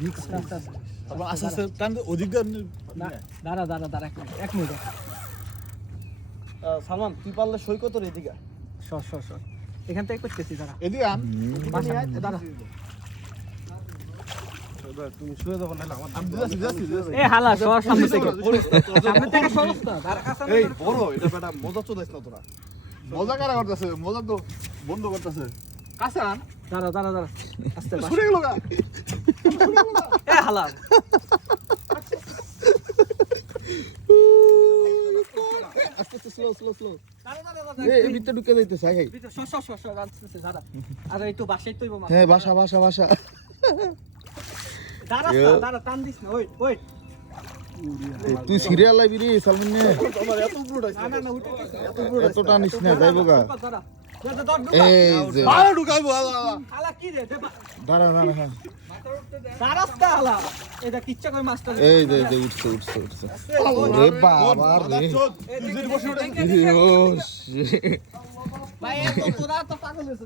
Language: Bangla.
মিক্স আবার আস্তে আস্তে টান অধিক দাঁড়া এক মিনিট সালমান তুই পারলে সৈকত রে এদিকে সর এখান থেকে করতেছি দাঁড়া এদিকে আন দাঁড়া তুমি শুয়ে যাবো না আমার আমি দিদাছি এ হালা সর সামনে থেকে সরস না দাঁড়া কাছে এই বড় এটা বেটা মজা চোদাইছ না তোরা মজা কারা করতেছে মজা তো বন্ধ করতেছে কাছে আন দাঁড়া আস্তে ছুড়ে গেল গা এ হালা আস্তে আস্তে স্লো দাঁড়া এই ভিতরে ঢুকে যাইতেছে আই সর আসতেছে দাঁড়া আর এই তো বাসায় তৈব মাছ হ্যাঁ বাসা দাঁড়া টান দিস না ওই তুই সিরিয়াল লাইবি রে সালমান নে আমার এত পুরো না উঠে এত টানিস না যাইবো গা দাঁড়া এই যে আরে ঢুকাইবো হালা কি রে দাঁড়া হ্যাঁ দাঁড়াস্তা হালা এটা কিচ্ছা করে মাস্টার এই যে উঠছে ওরে বাবা রে যদি বসে উঠে ও ভাই এত তোরা তো পাগল হয়েছে